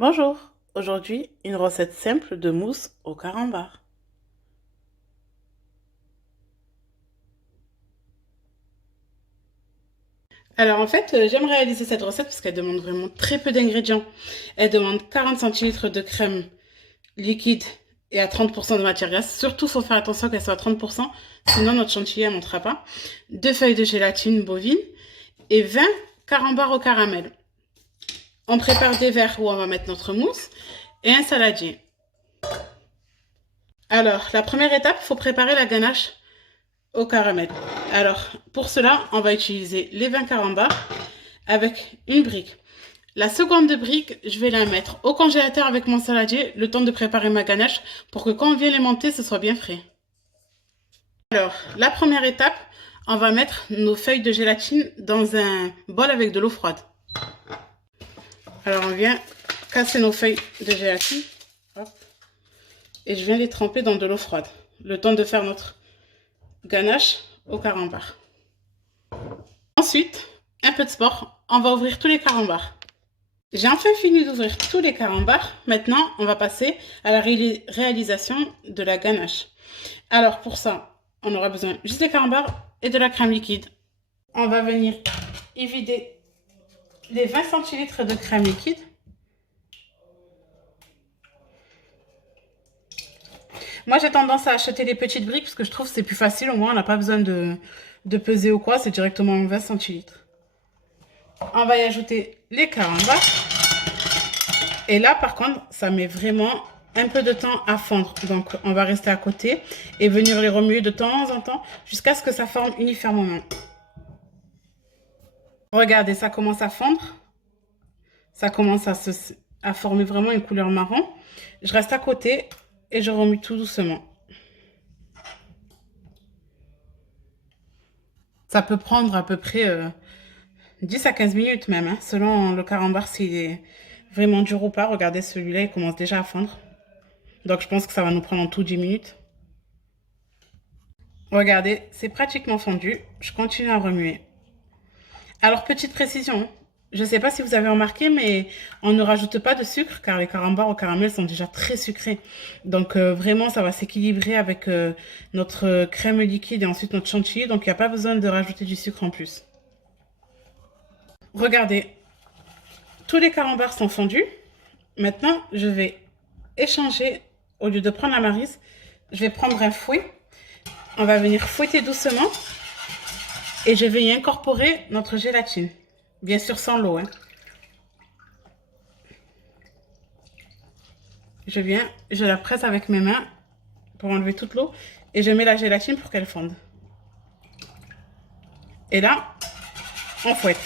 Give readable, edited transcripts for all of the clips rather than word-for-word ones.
Bonjour, aujourd'hui une recette simple de mousse au carambar. Alors en fait, j'aime réaliser cette recette parce qu'elle demande vraiment très peu d'ingrédients. Elle demande 40 centilitres de crème liquide et à 30% de matière grasse. Surtout, il faut faire attention qu'elle soit à 30%, sinon notre chantilly ne montera pas. 2 feuilles de gélatine bovine et 20 carambars au caramel. On prépare des verres où on va mettre notre mousse et un saladier. Alors, la première étape, il faut préparer la ganache au caramel. Alors, pour cela, on va utiliser les 20 carambars avec une brique. La seconde brique, je vais la mettre au congélateur avec mon saladier, le temps de préparer ma ganache pour que quand on vient les monter, ce soit bien frais. Alors, la première étape, on va mettre nos feuilles de gélatine dans un bol avec de l'eau froide. Alors, on vient casser nos feuilles de gélatine. Hop, et je viens les tremper dans de l'eau froide. Le temps de faire notre ganache au carambar. Ensuite, un peu de sport, on va ouvrir tous les carambars. J'ai enfin fini d'ouvrir tous les carambars. Maintenant, on va passer à la réalisation de la ganache. Alors pour ça, on aura besoin juste des carambars et de la crème liquide. On va venir y vider les 20 centilitres de crème liquide. Moi, j'ai tendance à acheter les petites briques parce que je trouve que c'est plus facile. Au moins, on n'a pas besoin de peser ou quoi. C'est directement 20 centilitres. On va y ajouter les carambars. Et là, par contre, ça met vraiment un peu de temps à fondre. Donc, on va rester à côté et venir les remuer de temps en temps jusqu'à ce que ça forme uniformément. Regardez, ça commence à fondre. Ça commence à former vraiment une couleur marron. Je reste à côté et je remue tout doucement. Ça peut prendre à peu près 10 à 15 minutes même, hein, selon le carambar s'il est vraiment dur ou pas. Regardez, celui-là, il commence déjà à fondre. Donc, je pense que ça va nous prendre en tout 10 minutes. Regardez, c'est pratiquement fondu. Je continue à remuer. Alors, petite précision, je ne sais pas si vous avez remarqué, mais on ne rajoute pas de sucre car les carambars au caramel sont déjà très sucrés. Donc, vraiment, ça va s'équilibrer avec notre crème liquide et ensuite notre chantilly. Donc, il n'y a pas besoin de rajouter du sucre en plus. Regardez, tous les carambars sont fondus. Maintenant, je vais échanger, au lieu de prendre la maryse, je vais prendre un fouet. On va venir fouetter doucement et je vais y incorporer notre gélatine. Bien sûr sans l'eau, hein. Je la presse avec mes mains pour enlever toute l'eau et je mets la gélatine pour qu'elle fonde. Et là, on fouette.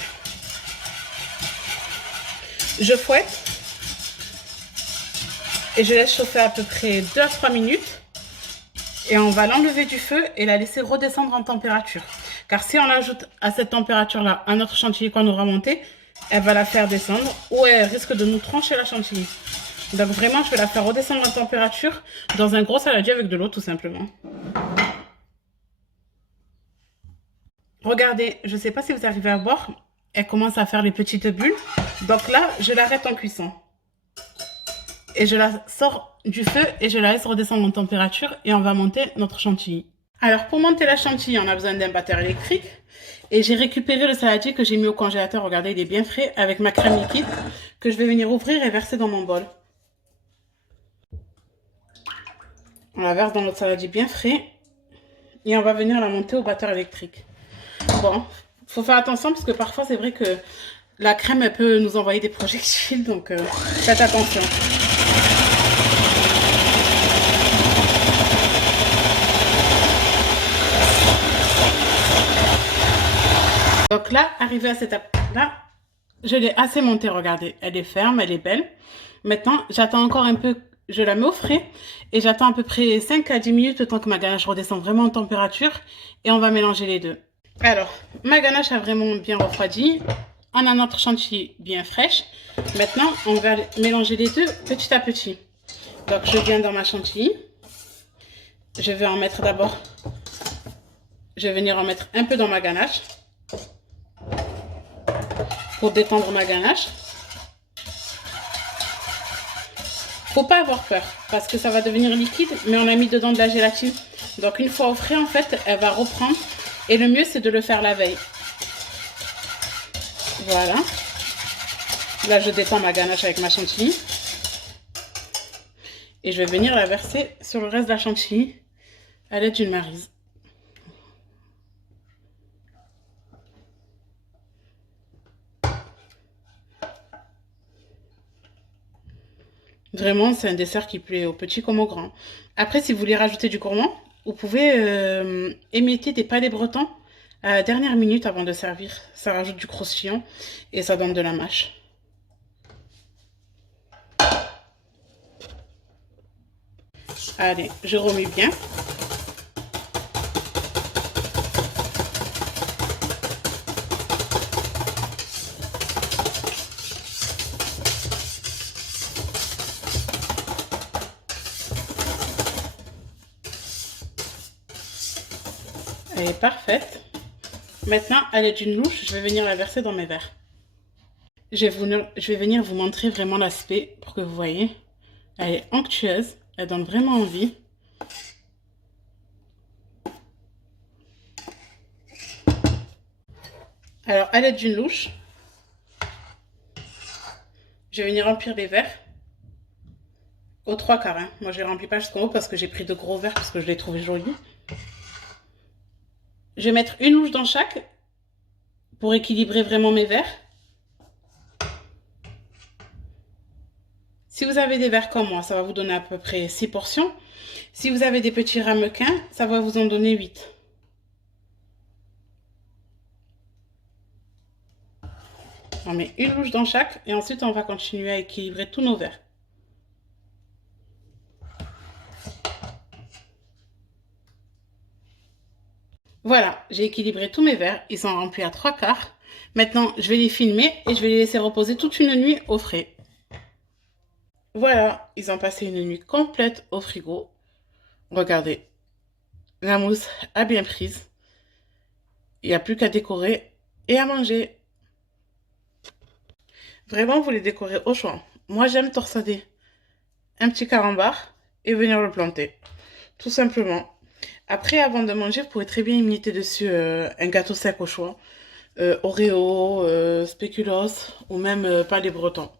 Je fouette et je laisse chauffer à peu près 2 à 3 minutes. Et on va l'enlever du feu et la laisser redescendre en température. Car si on l'ajoute à cette température-là à notre chantilly qu'on aura monté, elle va la faire descendre ou elle risque de nous trancher la chantilly. Donc vraiment, je vais la faire redescendre en température dans un gros saladier avec de l'eau tout simplement. Regardez, je ne sais pas si vous arrivez à voir, elle commence à faire les petites bulles. Donc là, je l'arrête en cuisson. Et je la sors du feu et je la laisse redescendre en température et on va monter notre chantilly. Alors pour monter la chantilly, on a besoin d'un batteur électrique et j'ai récupéré le saladier que j'ai mis au congélateur. Regardez, il est bien frais avec ma crème liquide que je vais venir ouvrir et verser dans mon bol. On la verse dans notre saladier bien frais et on va venir la monter au batteur électrique. Bon, faut faire attention parce que parfois c'est vrai que la crème elle peut nous envoyer des projectiles, donc faites attention. Donc là, arrivé à cette étape-là, je l'ai assez montée, regardez. Elle est ferme, elle est belle. Maintenant, j'attends encore un peu, je la mets au frais et j'attends à peu près 5 à 10 minutes le temps que ma ganache redescende vraiment en température et on va mélanger les deux. Alors, ma ganache a vraiment bien refroidi. On a notre chantilly bien fraîche. Maintenant, on va mélanger les deux petit à petit. Donc, je viens dans ma chantilly. Je vais en mettre d'abord, je vais venir en mettre un peu dans ma ganache pour détendre ma ganache. Faut pas avoir peur parce que ça va devenir liquide, mais on a mis dedans de la gélatine. Donc une fois au frais, en fait, elle va reprendre. Et le mieux, c'est de le faire la veille. Voilà. Là, je détends ma ganache avec ma chantilly. Et je vais venir la verser sur le reste de la chantilly à l'aide d'une maryse. Vraiment, c'est un dessert qui plaît aux petits comme aux grands. Après, si vous voulez rajouter du gourmand, vous pouvez émietter des palais bretons à la dernière minute avant de servir. Ça rajoute du croustillant et ça donne de la mâche. Allez, je remue bien. Elle est parfaite. Maintenant, à l'aide d'une louche, je vais venir la verser dans mes verres. Je vais venir vous montrer vraiment l'aspect pour que vous voyez. Elle est onctueuse, elle donne vraiment envie. Alors, à l'aide d'une louche, je vais venir remplir les verres aux 3/4. Hein. Moi, je les remplis pas jusqu'en haut parce que j'ai pris de gros verres parce que je les trouve jolis. Je vais mettre une louche dans chaque pour équilibrer vraiment mes verres. Si vous avez des verres comme moi, ça va vous donner à peu près 6 portions. Si vous avez des petits ramequins, ça va vous en donner 8. On met une louche dans chaque et ensuite on va continuer à équilibrer tous nos verres. Voilà, j'ai équilibré tous mes verres, ils sont remplis à 3/4. Maintenant, je vais les filmer et je vais les laisser reposer toute une nuit au frais. Voilà, ils ont passé une nuit complète au frigo. Regardez, la mousse a bien prise. Il n'y a plus qu'à décorer et à manger. Vraiment, vous les décorez au choix. Moi, j'aime torsader un petit carambar et venir le planter. Tout simplement. Après, avant de manger, vous pouvez très bien imiter dessus un gâteau sec au choix. Oreo, spéculoos ou même palais breton.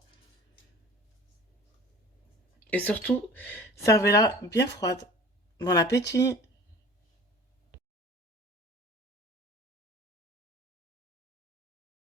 Et surtout, servez-la bien froide. Bon appétit!